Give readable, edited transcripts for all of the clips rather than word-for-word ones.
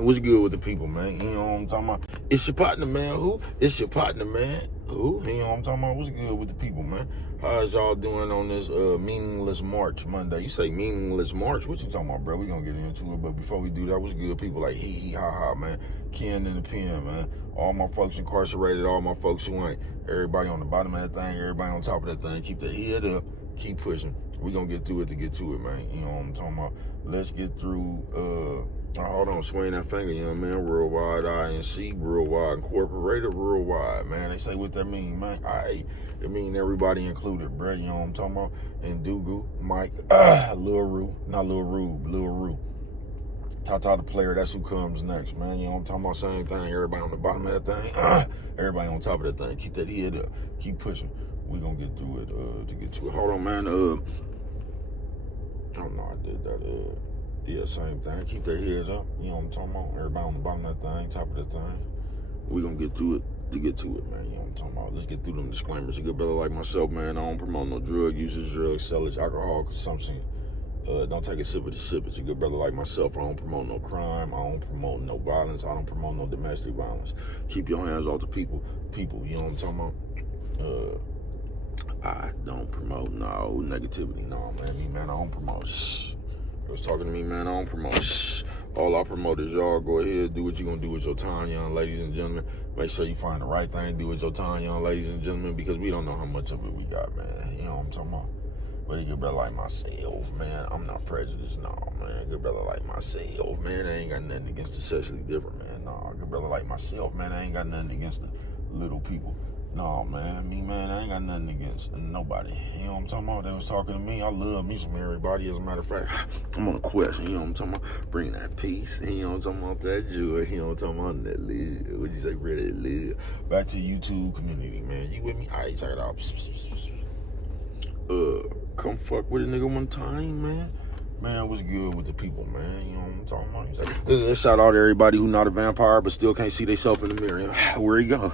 What's good with the people, man? You know what I'm talking about? It's your partner, man. Who? It's your partner, man. Who? You know what I'm talking about? What's good with the people, man? How's y'all doing on this Meaningless March Monday? You say Meaningless March? What you talking about, bro? We gonna get into it, but before we do that, what's good, people? Like hee hee ha ha, man. Ken in the pen, man. All my folks incarcerated, all my folks who ain't. Everybody on the bottom of that thing, everybody on top of that thing. Keep the head up, keep pushing. We gonna get through it to get to it, man. You know what I'm talking about? Let's get through hold on, swing that finger, you know what I mean? Worldwide INC, Worldwide Incorporated, Worldwide, man. They say what that mean, man. It mean everybody included, bro. You know what I'm talking about? And Dugu, Mike, Lil Rue, not Lil Rue, Lil Rue. Tata the player, that's who comes next, man. You know what I'm talking about? Same thing, everybody on the bottom of that thing, everybody on top of that thing. Keep that head up, keep pushing. We gonna get through it to get to it. Hold on, man. Oh no, I did that. Yeah, same thing. Keep their head up. You know what I'm talking about? Everybody on the bottom of that thing, top of that thing. We gonna get through it to get to it, man. You know what I'm talking about? Let's get through them disclaimers. A good brother like myself, man, I don't promote no drug usage, drug sellage, alcohol consumption. Don't take a sip of the sip. It's a good brother like myself. I don't promote no crime. I don't promote no violence. I don't promote no domestic violence. Keep your hands off the people. People, you know what I'm talking about? I don't promote no negativity. No, man. Me, man, I don't promote was talking to me, man, I don't promote. All I promote is y'all go ahead, do what you're going to do with your time, young ladies and gentlemen. Make sure you find the right thing, do with your time, young ladies and gentlemen, because we don't know how much of it we got, man. You know what I'm talking about? But a good brother like myself, man, I'm not prejudiced, no, man. Good brother like myself, man, I ain't got nothing against the sexually different, man. No, good brother like myself, man, I ain't got nothing against the little people. No, man, me, man, I ain't got nothing against nobody. You know what I'm talking about? They was talking to me. I love me some everybody. As a matter of fact, I'm on a quest. You know what I'm talking about? Bring that peace. You know what I'm talking about? That joy. You know what I'm talking about? That live. What you say? Ready to live. Back to YouTube community, man. You with me? All right, check it out. Come fuck with a nigga one time, man. Man, what's good with the people, man? You know what I'm talking about? Shout out to everybody who not a vampire but still can't see themselves in the mirror. Where he go?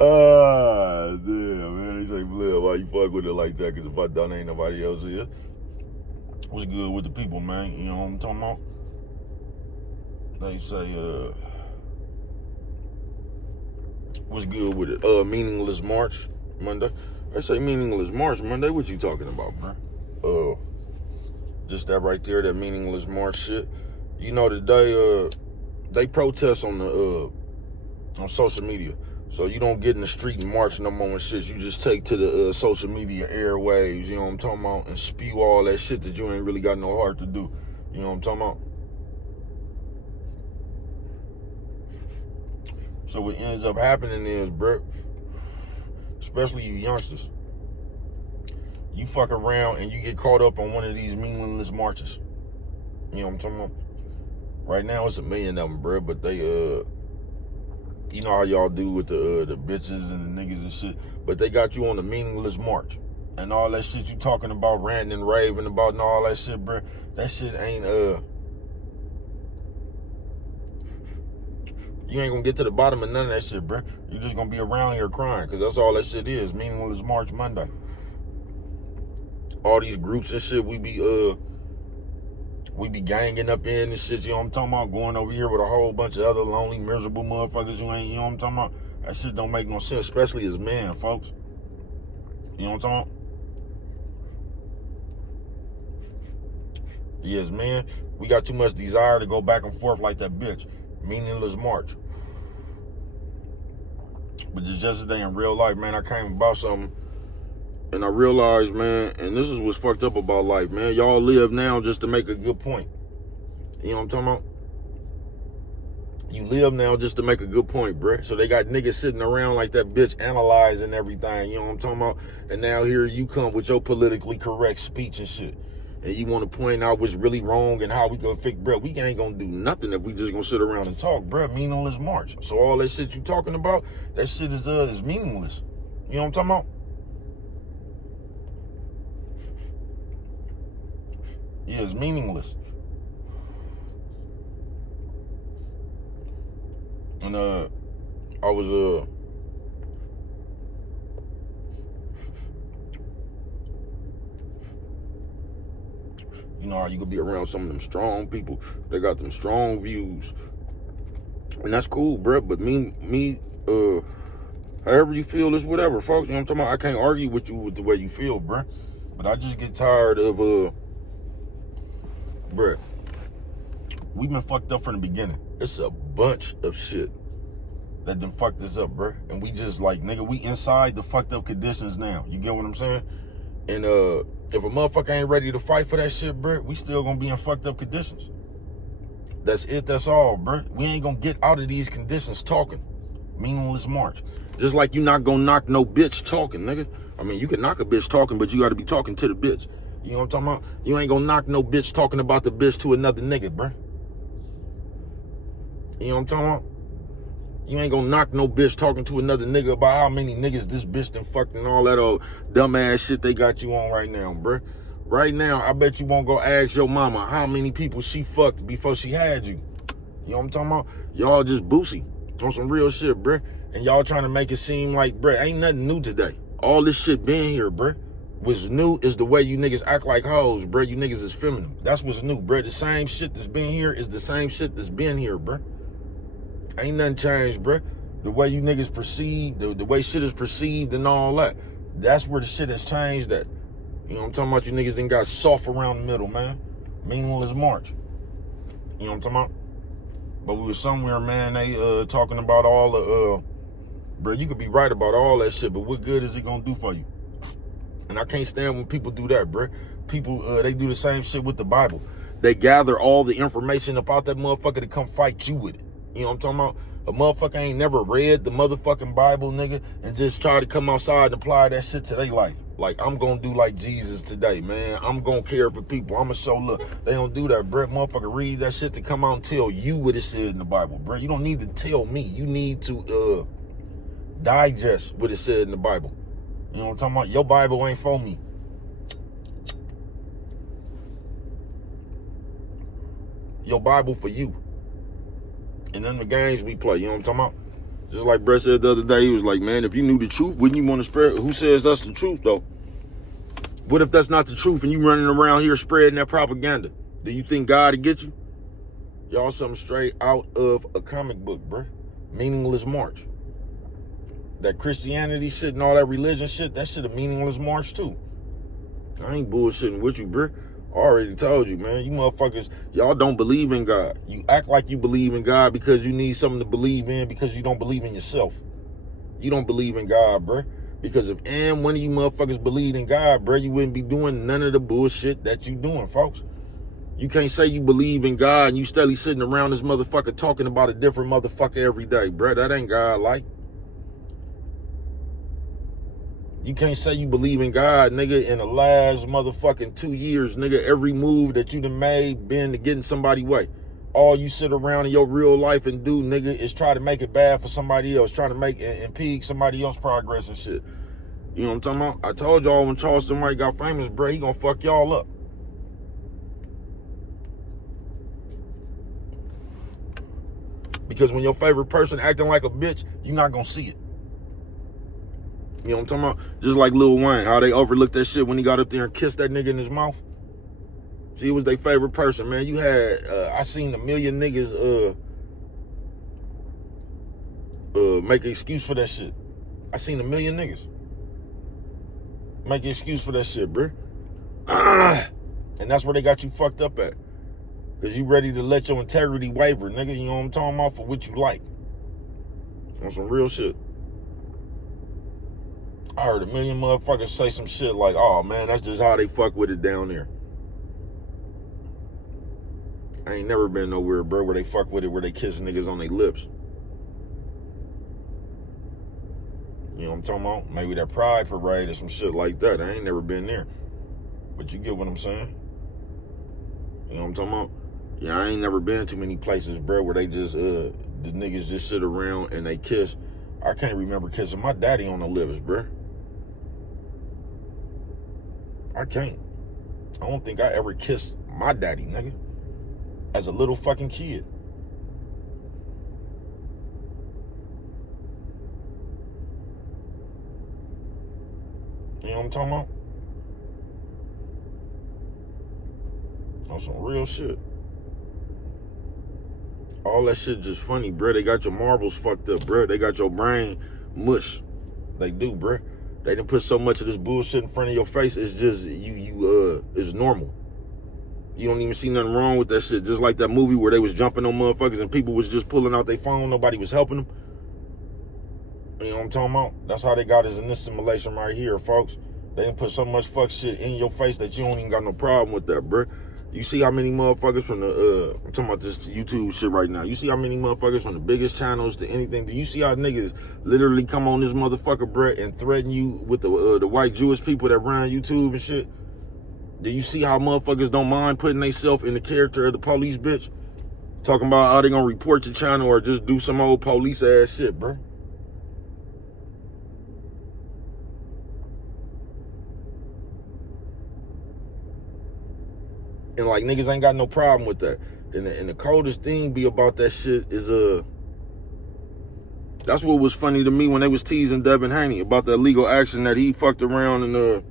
Ah, damn, man. They say, Blair, why you fuck with it like that? Because if I done, ain't nobody else here. What's good with the people, man? You know what I'm talking about? They say, what's good with it? Meaningless March Monday. They say Meaningless March Monday. What you talking about, bro? Just that right there, that Meaningless March shit. You know, today, they protest on the, on social media. So you don't get in the street and march no more and shit. You just take to the social media airwaves, you know what I'm talking about, and spew all that shit that you ain't really got no heart to do. You know what I'm talking about? So what ends up happening is, bro, especially you youngsters, you fuck around and you get caught up on one of these meaningless marches. You know what I'm talking about? Right now it's a million of them, bro, but they, you know how y'all do with the bitches and the niggas and shit, but they got you on the meaningless march. And all that shit you talking about, ranting and raving about and all that shit, bro, that shit ain't, you ain't gonna get to the bottom of none of that shit, bro. You're just gonna be around here crying, because that's all that shit is, Meaningless March Monday. All these groups and shit, we be ganging up in and shit, you know what I'm talking about? Going over here with a whole bunch of other lonely, miserable motherfuckers who ain't, you know what I'm talking about? That shit don't make no sense, especially as men, folks. You know what I'm talking about? Yes, man, we got too much desire to go back and forth like that bitch. Meaningless March. But just yesterday in real life, man, I came about something and I realized, man, and this is what's fucked up about life, man. Y'all live now just to make a good point. You know what I'm talking about? You live now just to make a good point, bruh. So they got niggas sitting around like that bitch analyzing everything, you know what I'm talking about? And now here you come with your politically correct speech and shit. And you want to point out what's really wrong and how we gonna fix, bruh. We ain't gonna do nothing if we just gonna sit around and talk, bruh. Meaningless March. So all that shit you talking about, that shit is meaningless. You know what I'm talking about? Yeah, it's meaningless. And I was You know how you could be around some of them strong people. They got them strong views. And that's cool, bro. But however you feel is whatever, folks. You know what I'm talking about? I can't argue with you with the way you feel, bro. But I just get tired of, bro. We've been fucked up from the beginning. It's a bunch of shit that done fucked us up, bro. And we just like, nigga, we inside the fucked up conditions now. You get what I'm saying? And if a motherfucker ain't ready to fight for that shit, bro, we still gonna be in fucked up conditions. That's it, that's all, bro. We ain't gonna get out of these conditions talking. Meaningless march. Just like you not gonna knock no bitch talking, nigga. I mean, you can knock a bitch talking, but you gotta be talking to the bitch. You know what I'm talking about? You ain't gonna knock no bitch talking about the bitch to another nigga, bro. You know what I'm talking about? You ain't gonna knock no bitch talking to another nigga about how many niggas this bitch done fucked and all that old dumbass shit they got you on right now, bruh. Right now, I bet you won't go ask your mama how many people she fucked before she had you. You know what I'm talking about? Y'all just boosie on some real shit, bruh. And y'all trying to make it seem like, bruh, ain't nothing new today. All this shit been here, bruh. What's new is the way you niggas act like hoes, bruh. You niggas is feminine. That's what's new, bruh. The same shit that's been here is the same shit that's been here, bruh. Ain't nothing changed, bruh. The way you niggas perceive, the way shit is perceived and all that. That's where the shit has changed at. You know what I'm talking about? You niggas done got soft around the middle, man. Meaningless march. You know what I'm talking about? But we was somewhere, man, they talking about all the, bruh, you could be right about all that shit, but what good is it gonna do for you? And I can't stand when people do that, bruh. People, they do the same shit with the Bible. They gather all the information about that motherfucker to come fight you with it. You know what I'm talking about? A motherfucker ain't never read the motherfucking Bible, nigga, and just try to come outside and apply that shit to their life. Like, I'm gonna do like Jesus today, man. I'm gonna care for people. I'm gonna show love. They don't do that, bruh. Motherfucker read that shit to come out and tell you what it said in the Bible, bruh. You don't need to tell me. You need to digest what it said in the Bible. You know what I'm talking about? Your Bible ain't for me. Your Bible for you. And then the games we play, you know what I'm talking about? Just like Brett said the other day, he was like, man, if you knew the truth, wouldn't you want to spread? Who says that's the truth, though? What if that's not the truth and you running around here spreading that propaganda? Do you think God would get you? Y'all something straight out of a comic book, bruh. Meaningless march. That Christianity shit and all that religion shit, that shit a meaningless march, too. I ain't bullshitting with you, bruh. I already told you, man. You motherfuckers, y'all don't believe in God. You act like you believe in God because you need something to believe in because you don't believe in yourself. You don't believe in God, bruh. Because if one of you motherfuckers believed in God, bruh, you wouldn't be doing none of the bullshit that you doing, folks. You can't say you believe in God and you steadily sitting around this motherfucker talking about a different motherfucker every day, bruh. That ain't God-like. You can't say you believe in God, nigga, in the last motherfucking 2 years, nigga, every move that you done made been to get in somebody's way. All you sit around in your real life and do, nigga, is try to make it bad for somebody else, trying to make impede somebody else's progress and shit. You know what I'm talking about? I told y'all when Charleston White got famous, bro, he gonna fuck y'all up. Because when your favorite person acting like a bitch, you're not gonna see it. You know what I'm talking about? Just like Lil Wayne, how they overlooked that shit when he got up there and kissed that nigga in his mouth. See, it was their favorite person, man. You had, I seen a million niggas make an excuse for that shit. I seen a million niggas make an excuse for that shit, bruh. And that's where they got you fucked up at. Because you ready to let your integrity waver, nigga. You know what I'm talking about? For what you like. On some real shit. I heard a million motherfuckers say some shit like, oh, man, that's just how they fuck with it down there. I ain't never been nowhere, bro, where they fuck with it, where they kiss niggas on their lips. You know what I'm talking about? Maybe that pride parade or some shit like that. I ain't never been there. But you get what I'm saying? You know what I'm talking about? Yeah, I ain't never been to many places, bro, where they just, the niggas just sit around and they kiss. I can't remember kissing my daddy on the lips, bro. I can't. I don't think I ever kissed my daddy, nigga, as a little fucking kid. You know what I'm talking about? On some real shit. All that shit just funny, bro. They got your marbles fucked up, bro. They got your brain mush. They do, bro. They done put so much of this bullshit in front of your face. It's just it's normal. You don't even see nothing wrong with that shit. Just like that movie where they was jumping on motherfuckers and people was just pulling out their phone. Nobody was helping them. You know what I'm talking about? That's how they got us in this simulation right here, folks. They done put so much fuck shit in your face that you don't even got no problem with that, bro. You see how many motherfuckers from the, I'm talking about this YouTube shit right now. You see how many motherfuckers from the biggest channels to anything. Do you see how niggas literally come on this motherfucker, bro, and threaten you with the white Jewish people that run YouTube and shit? Do you see how motherfuckers don't mind putting themselves in the character of the police, bitch? Talking about how they gonna report your channel or just do some old police ass shit, bro. And like niggas ain't got no problem with that. And the coldest thing be about that shit is that's what was funny to me when they was teasing Devin Haney about that legal action that he fucked around and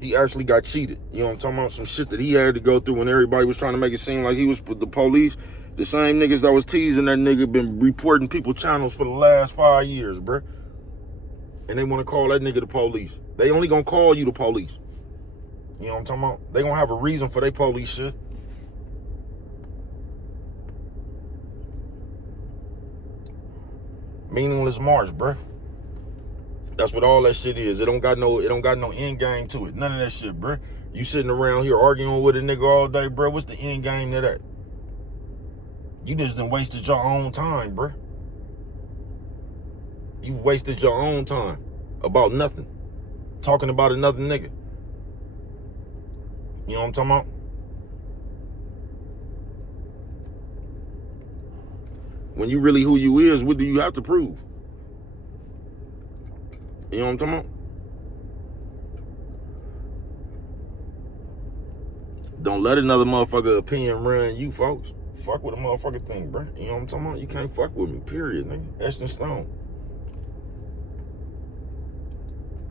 he actually got cheated. You know what I'm talking about? Some shit that he had to go through when everybody was trying to make it seem like he was the police. The same niggas that was teasing that nigga been reporting people channels for the last 5 years, bruh. And they want to call that nigga the police. They only gonna call you the police. You know what I'm talking about? They gonna have a reason for their police shit. Meaningless march, bruh. That's what all that shit is. It don't got no end game to it. None of that shit, bruh. You sitting around here arguing with a nigga all day, bruh. What's the end game to that? You just done wasted your own time, bruh. You've wasted your own time about nothing. Talking about another nigga. You know what I'm talking about? When you really who you is, what do you have to prove? You know what I'm talking about? Don't let another motherfucker opinion run you, folks. Fuck with a motherfucker thing, bro. You know what I'm talking about? You can't fuck with me, period, nigga. Etched in stone.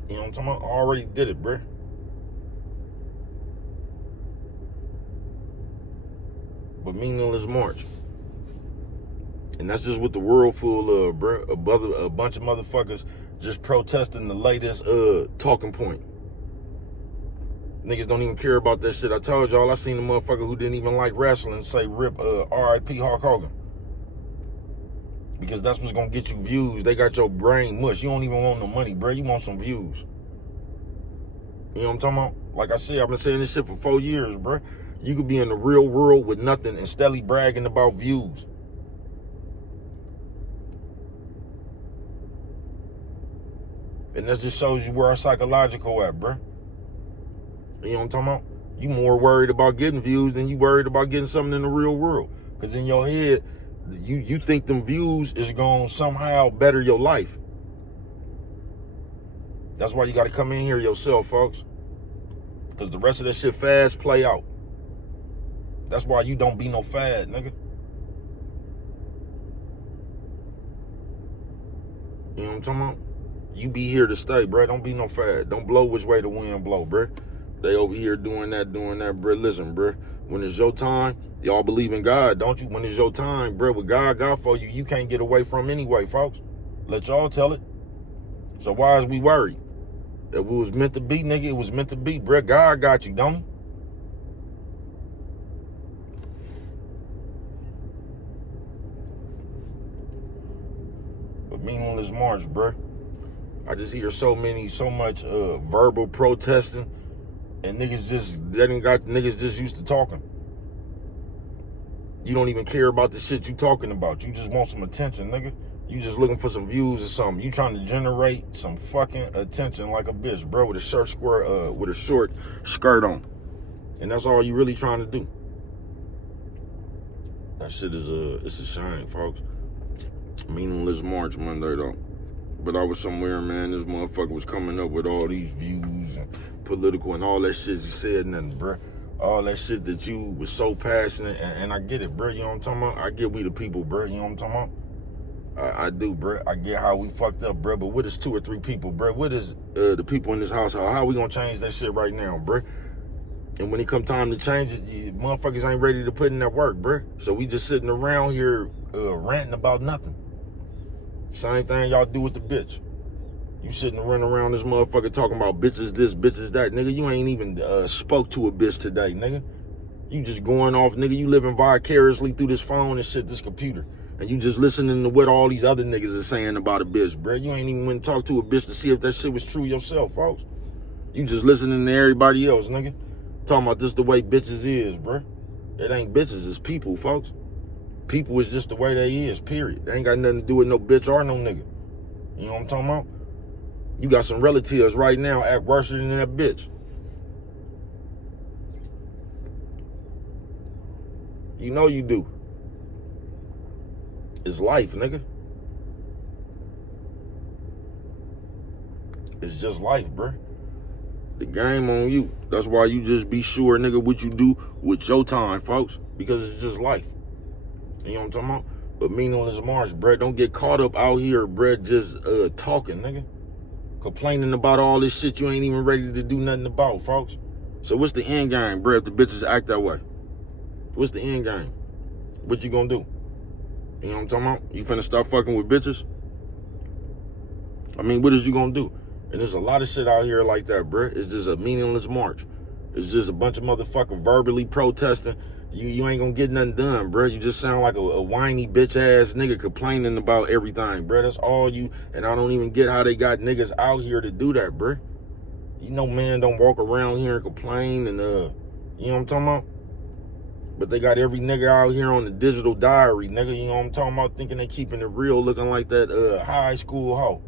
You know what I'm talking about? I already did it, bro. But meaningless march. And that's just what the world full of, bro. A bunch of motherfuckers just protesting the latest talking point. Niggas don't even care about that shit. I told y'all, I seen a motherfucker who didn't even like wrestling say rip R.I.P. Hulk Hogan. Because that's what's gonna get you views. They got your brain mush. You don't even want no money, bro. You want some views. You know what I'm talking about? Like I said, I've been saying this shit for 4 years, bro. You could be in the real world with nothing and steadily bragging about views. And that just shows you where our psychological at, bro. You know what I'm talking about? You more worried about getting views than you worried about getting something in the real world. Because in your head, you think them views is going to somehow better your life. That's why you got to come in here yourself, folks. Because the rest of that shit fast play out. That's why you don't be no fad, nigga. You know what I'm talking about? You be here to stay, bro. Don't be no fad. Don't blow which way the wind blow, bro. They over here doing that, bro. Listen, bro. When it's your time, y'all believe in God, don't you? When it's your time, bro, what God got for you, you can't get away from anyway, folks. Let y'all tell it. So why is we worried? If it was meant to be, nigga, it was meant to be, bro. God got you, don't he? But meaningless march, bro. I just hear so much verbal protesting, and niggas just used to talking. You don't even care about the shit you talking about. You just want some attention, nigga. You just looking for some views or something. You trying to generate some fucking attention like a bitch, bro, with a short skirt on. And that's all you really trying to do. That shit is it's a shame, folks. Meaningless march Monday though. But I was somewhere, man, this motherfucker was coming up with all these views and political and all that shit. You said nothing, bro. All that shit that you was so passionate, and I get it, bro. You know what I'm talking about? I get we the people, bro. You know what I'm talking about? I do, bro. I get how we fucked up, bro. But what is 2 or 3 people, bro? What is the people in this household? How we gonna change that shit right now, bro? And when it come time to change it, motherfuckers ain't ready to put in that work, bruh. So we just sitting around here ranting about nothing. Same thing y'all do with the bitch. You sitting and running around this motherfucker talking about bitches this, bitches that. Nigga, you ain't even spoke to a bitch today, nigga. You just going off, nigga. You living vicariously through this phone and shit, this computer. And you just listening to what all these other niggas are saying about a bitch, bruh. You ain't even went to talk to a bitch to see if that shit was true yourself, folks. You just listening to everybody else, nigga. Talking about this the way bitches is, bruh. It ain't bitches, it's people, folks. People is just the way they is, period. They ain't got nothing to do with no bitch or no nigga. You know what I'm talking about? You got some relatives right now act worse than that bitch. You know you do. It's life, nigga. It's just life, bruh. The game on you. That's why you just be sure, nigga, what you do with your time, folks. Because it's just life. You know what I'm talking about? But Meaningless March, bruh, don't get caught up out here, bruh, just talking, nigga. Complaining about all this shit you ain't even ready to do nothing about, folks. So what's the end game, bruh, if the bitches act that way? What's the end game? What you gonna do? You know what I'm talking about? You finna start fucking with bitches? I mean, what is you gonna do? And there's a lot of shit out here like that, bruh. It's just a meaningless march. It's just a bunch of motherfuckers verbally protesting. You ain't gonna get nothing done, bruh. You just sound like a whiny bitch ass nigga complaining about everything, bruh. That's all you. And I don't even get how they got niggas out here to do that, bruh. You know, man, don't walk around here and complain and you know what I'm talking about? But they got every nigga out here on the digital diary, nigga. You know what I'm talking about? Thinking they keeping it real, looking like that high school hoe.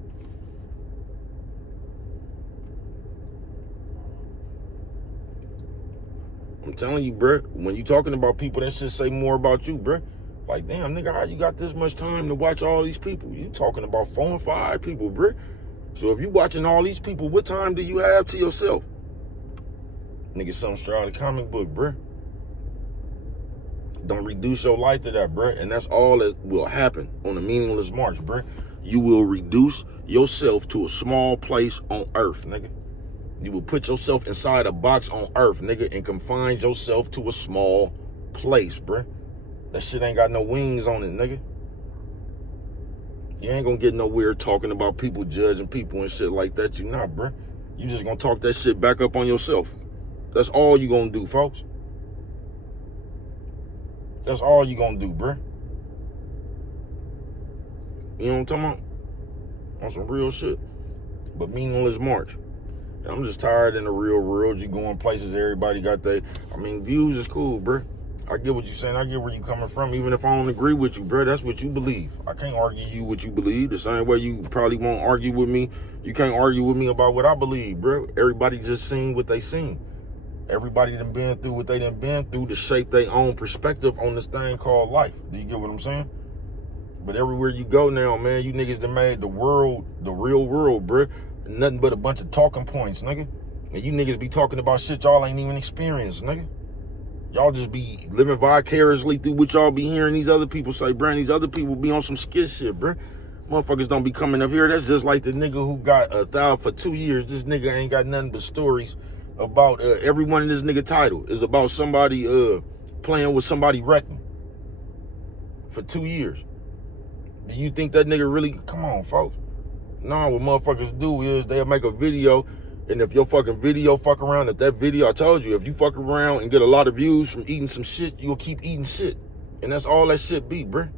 I'm telling you, bruh, when you talking about people, that shit say more about you, bruh. Like, damn, nigga, how you got this much time to watch all these people? You talking about 4 and 5 people, bruh. So if you watching all these people, what time do you have to yourself? Nigga, something straight out of the comic book, bruh. Don't reduce your life to that, bruh. And that's all that will happen on the Meaningless March, bruh. You will reduce yourself to a small place on earth, nigga. You will put yourself inside a box on earth, nigga, and confine yourself to a small place, bruh. That shit ain't got no wings on it, nigga. You ain't gonna get nowhere talking about people judging people and shit like that. You not, bruh. You just gonna talk that shit back up on yourself. That's all you gonna do, folks. That's all you gonna do, bruh. You know what I'm talking about? On some real shit. But Meaningless March. And I'm just tired in the real world. You going places, everybody got their, I mean, views is cool, bruh. I get what you're saying. I get where you coming from. Even if I don't agree with you, bruh, that's what you believe. I can't argue you what you believe. The same way you probably won't argue with me. You can't argue with me about what I believe, bruh. Everybody just seen what they seen. Everybody done been through what they done been through to shape their own perspective on this thing called life. Do you get what I'm saying? But everywhere you go now, man, you niggas done made the world, the real world, bruh, nothing but a bunch of talking points, nigga. And you niggas be talking about shit y'all ain't even experienced, nigga. Y'all just be living vicariously through what y'all be hearing these other people say, bruh. These other people be on some skit shit, bruh. Motherfuckers don't be coming up here. That's just like the nigga who got thou for 2 years. This nigga ain't got nothing but stories about everyone in this nigga title is about somebody playing with somebody wrecking for 2 years. Do you think that nigga really, come on, folks? No, what motherfuckers do is they'll make a video, and if your fucking video fuck around, if that video, I told you, if you fuck around and get a lot of views from eating some shit, you'll keep eating shit. And that's all that shit be, bruh.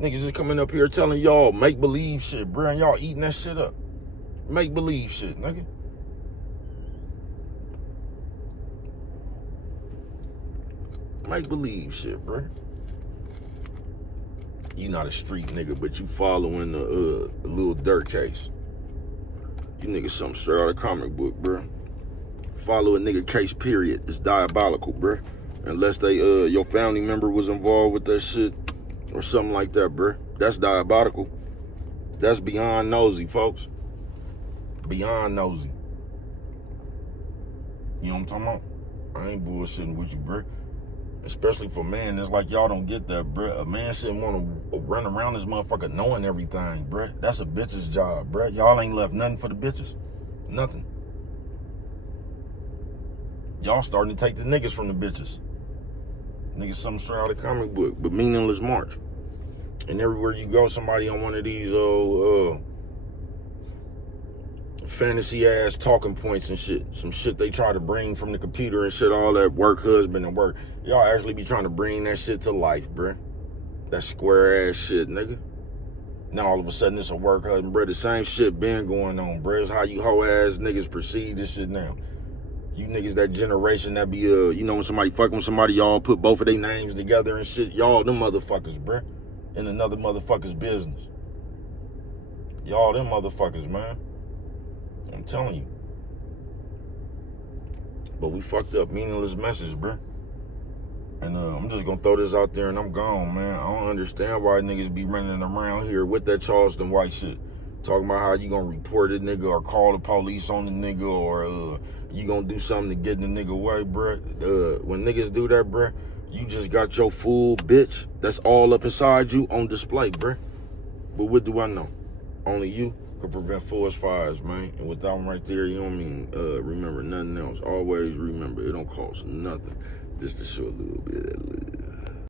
Niggas just coming up here telling y'all make-believe shit, bruh, and y'all eating that shit up. Make-believe shit, nigga. Make-believe shit, bruh. You not a street nigga, but you following the little dirt case. You niggas something straight out of comic book, bruh. Follow a nigga case, period. It's diabolical, bruh. Unless they your family member was involved with that shit or something like that, bruh. That's diabolical. That's beyond nosy, folks. Beyond nosy. You know what I'm talking about? I ain't bullshitting with you, bruh. Especially for men, it's like y'all don't get that, bruh. A man shouldn't want to run around this motherfucker knowing everything, bruh. That's a bitch's job, bruh. Y'all ain't left nothing for the bitches. Nothing. Y'all starting to take the niggas from the bitches. Niggas something straight out of the comic book. But Meaningless March. And everywhere you go, somebody on one of these fantasy ass talking points and shit. Some shit they try to bring from the computer and shit, all that work husband and work. Y'all actually be trying to bring that shit to life, bruh. That square ass shit, nigga. Now all of a sudden it's a work husband, bruh. The same shit been going on, bruh. It's how you hoe ass niggas perceive this shit now. You niggas, that generation that be, you know, when somebody fucking with somebody, y'all put both of their names together and shit. Y'all them motherfuckers, bruh. In another motherfucker's business. Y'all them motherfuckers, man. I'm telling you. But we fucked up. Meaningless message, bruh. And I'm just gonna throw this out there and I'm gone, man. I don't understand why niggas be running around here with that Charleston White shit. Talking about how you gonna report a nigga or call the police on the nigga or you gonna do something to get the nigga away, bruh. When niggas do that, bruh, you just got your full bitch that's all up inside you on display, bruh. But what do I know? Only you can prevent forest fires, man. And with that one right there, you don't mean remember nothing else. Always remember, it don't cost nothing just to show a little bit of that love.